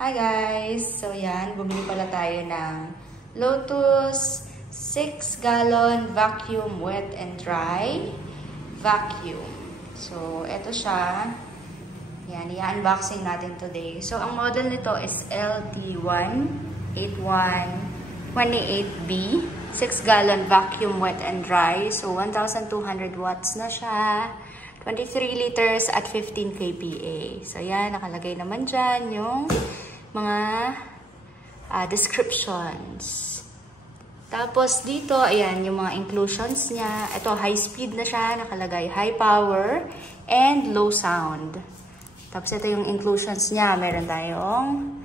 Hi guys! So yan, bumili pala tayo ng Lotus 6-gallon vacuum wet and dry vacuum. So eto siya. Yan, i-unboxing natin today. So ang model nito is LT18128B 6-gallon vacuum wet and dry. So 1,200 watts na siya. 23 liters at 15 kPa. So yan, nakalagay naman dyan yung mga descriptions. Tapos dito, ayan, yung mga inclusions niya. Ito, high speed na siya. Nakalagay high power and low sound. Tapos ito yung inclusions niya. Meron tayong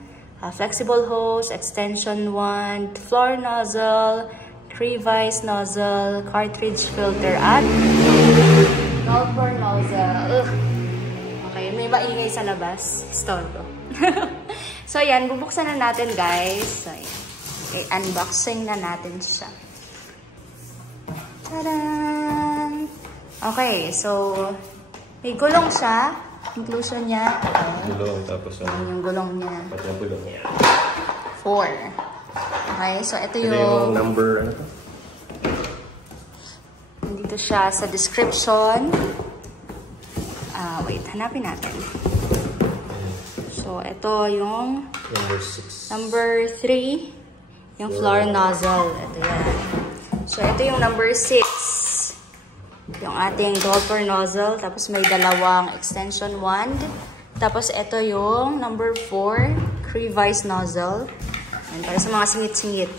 flexible hose, extension wand, floor nozzle, crevice nozzle, cartridge filter, at sulfur nozzle. Okay, may maingay sa labas. Store ko. So, yan. Bubuksan na natin, guys. So, okay, unboxing na natin siya. Tadaan! Okay, so, may gulong siya. Inclusion niya. Gulong, tapos yung gulong niya. Pati yung gulong. 4. Okay, so, ito yung yung number, ano to? Dito siya sa description. Wait, hanapin natin. So, ito yung Number 6. Number 3, yung floor nozzle. Ito yan. So, ito yung number 6. Yung ating sulfur nozzle. Tapos, may dalawang extension wand. Tapos, ito yung number 4, crevice nozzle. Ayan, para sa mga singit-singit.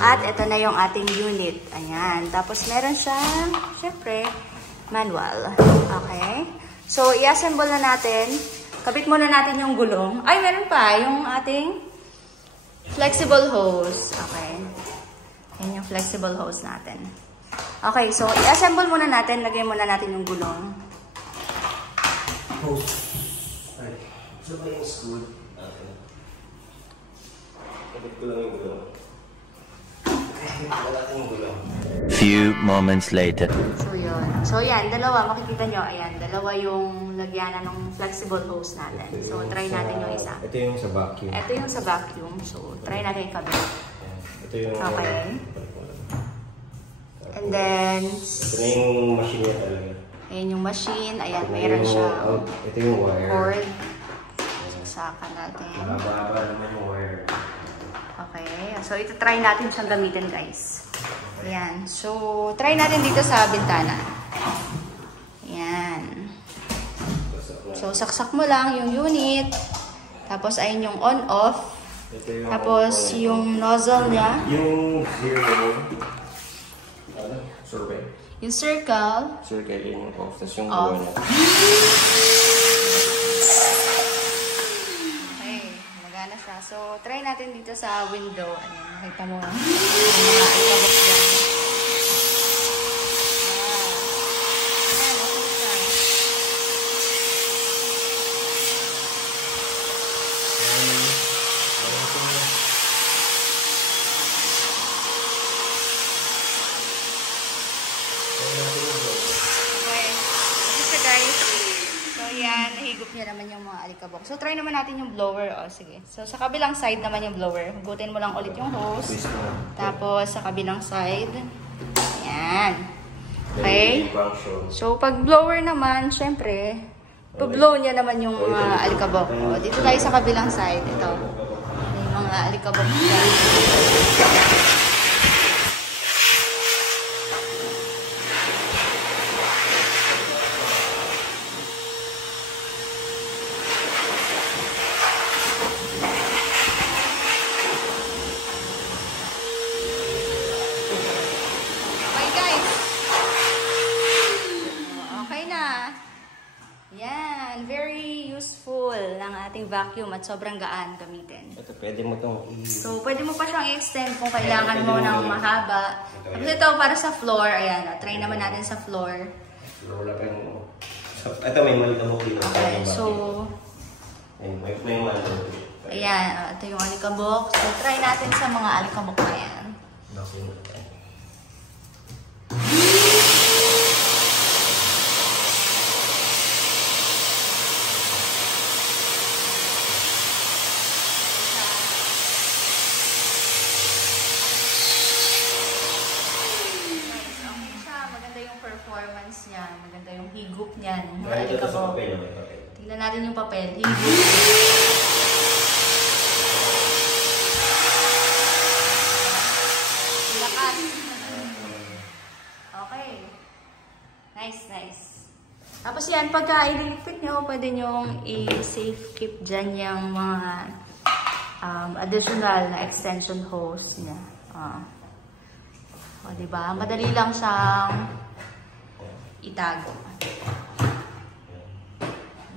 At ito na yung ating unit. Ayan. Tapos, meron siyang, syempre, manual. Okay? So, i-assemble na natin. Kabit muna natin yung gulong. Ay, meron pa. Yung ating flexible hose. Okay. Yan yung flexible hose natin. Okay, so i-assemble muna natin. Lagay muna natin yung gulong. Hose. Ay, so ba yung screw natin? Kabit ko lang yung gulong. Wala natin yung gulong. Few moments later. So, yun. So, yan. Dalawa. Makikita nyo. Ayan. Dalawa yung lagyanan ng flexible hose natin. So, try natin yung isa. Ito yung sa vacuum. Ito yung sa vacuum. So, try natin yung kabit. Ito yung... Okay. And then... Ito na yung machine niya talaga. Ayan yung machine. Ayan, mayroon siya. Ito yung wire. Cord. Saksakan natin. Mahaba naman yung wire. Okay. So, ito try natin siyang gamitin, guys. Ayan. So, try natin dito sa bintana. Ayan. So, saksak mo lang yung unit. Tapos, ayun yung on-off. Tapos, yung nozzle niya. Yung zero. Ano? Survey. Yung circle. Circle yun yung off. Tapos yung Off. buwan niya. Okay. Magana siya. So, try natin dito sa window. Ayan. Nakita mo. Ang mga ikabok dyan. Yan, nahigop niya naman yung mga alikabok. So, try naman natin yung blower. O, sige. So, sa kabilang side naman yung blower. Hugutin mo lang ulit yung hose. Tapos, sa kabilang side. Yan. Okay? So, pag blower naman, syempre, pa-blow niya naman yung mga alikabok. O, dito tayo sa kabilang side. Ito. Yung mga alikabok niya. Very useful ng ating vacuum at sobrang gaan gamitin. Ito, pwede mo itong So, pwede mo pa siyang i-extend kung kailangan mo ng mahaba. Tapos ito, para sa floor. Ayan, try naman natin sa floor. Floor lang yung... So, ito, may malikabok dito. Okay, so... May malikabok dito. Ayan, ito yung alikabok. So, try natin sa mga alikabok na yan. Maganda yung higup niyan. Dahil ito sa papel, may papel. Tingnan natin yung papel. Higup. Lakas. Okay. Nice, nice. Tapos yan, pagka ililigpit nyo, pwede nyo i-safe keep dyan yung mga additional na extension hose niya. O, diba? Madali lang siyang itago.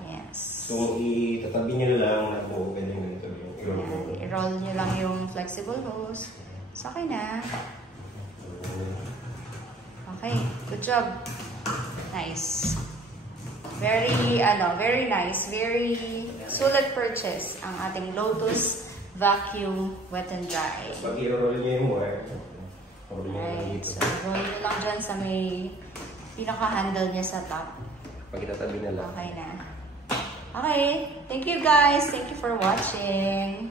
Yes. So, itatabi nyo lang na buo ganito yung I-roll nyo lang yung flexible hose. So, okay na. Okay. Good job. Nice. Very nice. Very sulit purchase ang ating Lotus Vacuum Wet and Dry. Pag i-roll nyo yung wire, Right. So, roll nyo lang dyan sa may pinaka-handle niya sa top. pag itatabi na lang. Okay na. Okay. Thank you guys. Thank you for watching.